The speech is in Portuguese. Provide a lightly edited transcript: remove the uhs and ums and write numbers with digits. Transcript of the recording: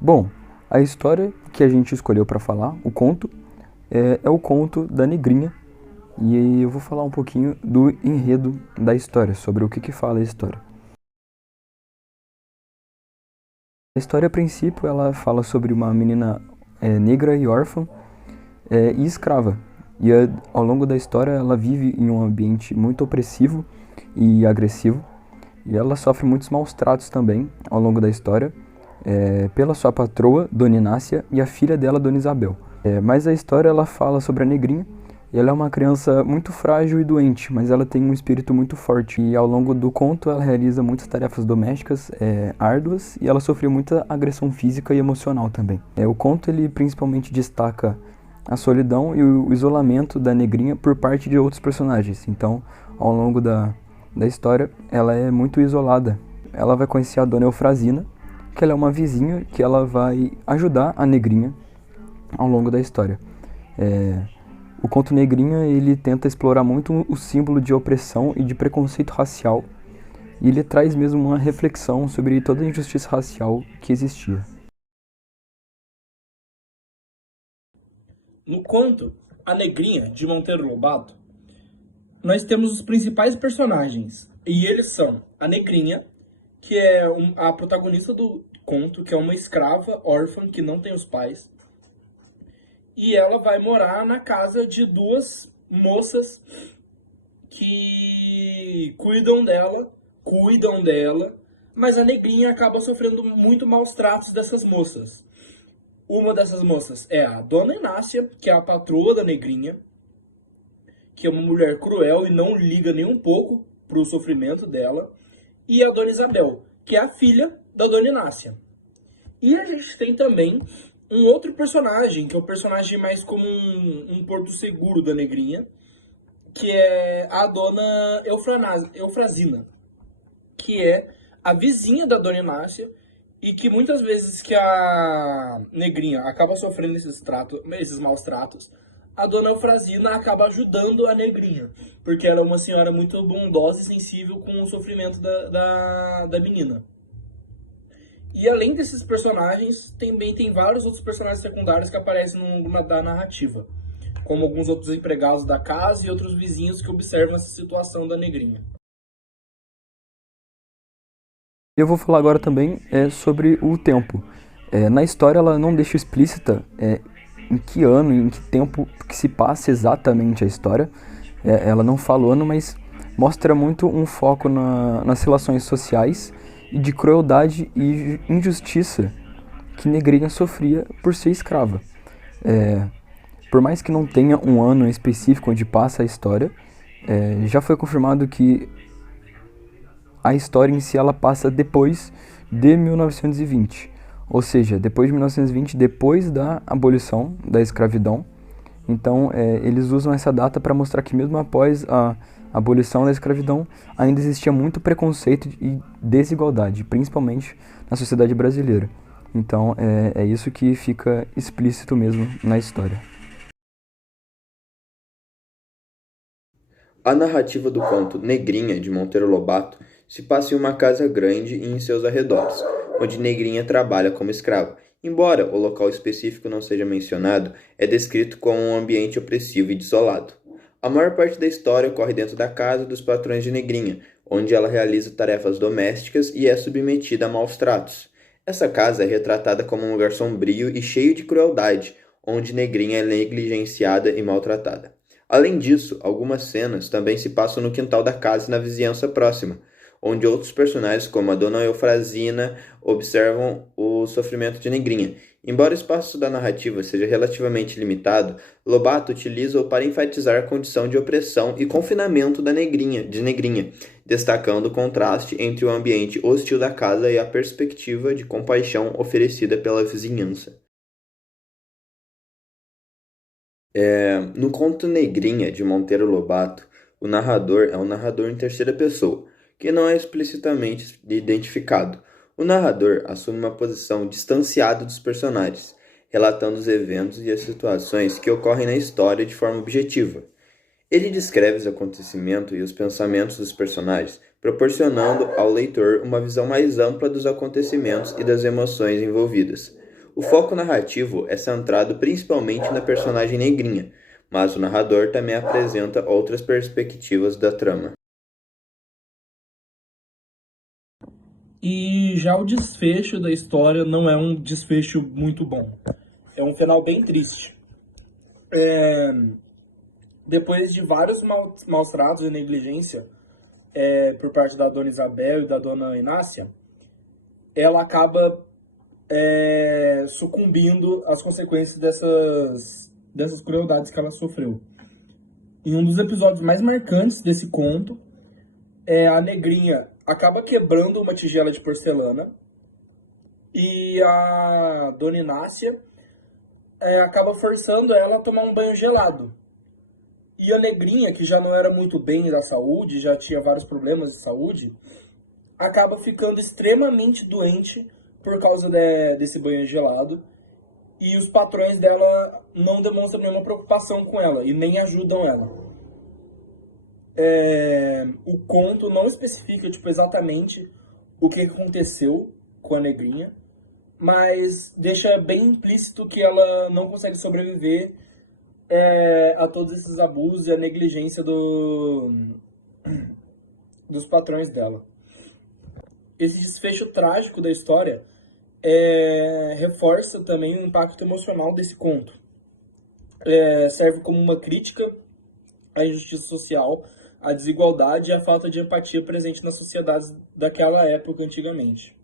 Bom, a história que a gente escolheu para falar, o conto, é o conto da Negrinha. E aí eu vou falar um pouquinho do enredo da história, sobre o que fala a história. A história, a princípio, ela fala sobre uma menina negra e órfã e escrava. E ao longo da história ela vive em um ambiente muito opressivo e agressivo. E ela sofre muitos maus tratos também ao longo da história, pela sua patroa, Dona Inácia, e a filha dela, Dona Isabel. Mas a história ela fala sobre a Negrinha. Ela é uma criança muito frágil e doente, mas ela tem um espírito muito forte. E ao longo do conto ela realiza muitas tarefas domésticas árduas e ela sofreu muita agressão física e emocional também. O conto ele principalmente destaca a solidão e o isolamento da Negrinha por parte de outros personagens. Então, ao longo da história, ela é muito isolada. Ela vai conhecer a Dona Eufrazina, que ela é uma vizinha que ela vai ajudar a Negrinha ao longo da história. O conto Negrinha ele tenta explorar muito o símbolo de opressão e de preconceito racial, e ele traz mesmo uma reflexão sobre toda a injustiça racial que existia. No conto A Negrinha, de Monteiro Lobato, nós temos os principais personagens. E eles são a Negrinha, que é a protagonista do conto, que é uma escrava órfã que não tem os pais. E ela vai morar na casa de duas moças que cuidam dela, mas a Negrinha acaba sofrendo muito maus tratos dessas moças. Uma dessas moças é a Dona Inácia, que é a patroa da Negrinha, que é uma mulher cruel e não liga nem um pouco pro sofrimento dela, e a Dona Isabel, que é a filha da Dona Inácia. E a gente tem também um outro personagem, que é o personagem mais como um porto seguro da Negrinha, que é a Dona Eufrazina, que é a vizinha da Dona Inácia, e que muitas vezes que a Negrinha acaba sofrendo esses maus tratos, a Dona Eufrazina acaba ajudando a Negrinha, porque ela é uma senhora muito bondosa e sensível com o sofrimento da menina. E além desses personagens, também tem vários outros personagens secundários que aparecem da narrativa, como alguns outros empregados da casa e outros vizinhos que observam essa situação da Negrinha. Eu vou falar agora também sobre o tempo. Na história ela não deixa explícita em que ano, em que tempo que se passa exatamente a história. Ela não fala o ano, mas mostra muito um foco nas relações sociais e de crueldade e injustiça que Negrinha sofria por ser escrava. Por mais que não tenha um ano específico onde passa a história, já foi confirmado que a história em si ela passa depois de 1920. Ou seja, depois de 1920, depois da abolição da escravidão. Então, eles usam essa data para mostrar que mesmo após a abolição da escravidão, ainda existia muito preconceito e desigualdade, principalmente na sociedade brasileira. Então, é isso que fica explícito mesmo na história. A narrativa do conto Negrinha, de Monteiro Lobato, se passa em uma casa grande e em seus arredores, onde Negrinha trabalha como escrava. Embora o local específico não seja mencionado, é descrito como um ambiente opressivo e desolado. A maior parte da história ocorre dentro da casa dos patrões de Negrinha, onde ela realiza tarefas domésticas e é submetida a maus tratos. Essa casa é retratada como um lugar sombrio e cheio de crueldade, onde Negrinha é negligenciada e maltratada. Além disso, algumas cenas também se passam no quintal da casa e na vizinhança próxima, onde outros personagens, como a Dona Eufrazina, observam o sofrimento de Negrinha. Embora o espaço da narrativa seja relativamente limitado, Lobato utiliza-o para enfatizar a condição de opressão e confinamento de Negrinha, destacando o contraste entre o ambiente hostil da casa e a perspectiva de compaixão oferecida pela vizinhança. No conto Negrinha, de Monteiro Lobato, o narrador é um narrador em terceira pessoa, que não é explicitamente identificado. O narrador assume uma posição distanciada dos personagens, relatando os eventos e as situações que ocorrem na história de forma objetiva. Ele descreve os acontecimentos e os pensamentos dos personagens, proporcionando ao leitor uma visão mais ampla dos acontecimentos e das emoções envolvidas. O foco narrativo é centrado principalmente na personagem Negrinha, mas o narrador também apresenta outras perspectivas da trama. E já o desfecho da história não é um desfecho muito bom. É um final bem triste. Depois de vários maus tratos e negligência por parte da dona Isabel e da dona Inácia, ela acaba sucumbindo às consequências dessas crueldades que ela sofreu. Em um dos episódios mais marcantes desse conto, a Negrinha acaba quebrando uma tigela de porcelana e a dona Inácia acaba forçando ela a tomar um banho gelado. E a Negrinha, que já não era muito bem da saúde, já tinha vários problemas de saúde, acaba ficando extremamente doente por causa desse banho gelado. E os patrões dela não demonstram nenhuma preocupação com ela e nem ajudam ela. O conto não especifica exatamente o que aconteceu com a Negrinha, mas deixa bem implícito que ela não consegue sobreviver a todos esses abusos e a negligência dos patrões dela. Esse desfecho trágico da história reforça também o impacto emocional desse conto. Serve como uma crítica à injustiça social, à desigualdade e à falta de empatia presente nas sociedades daquela época antigamente.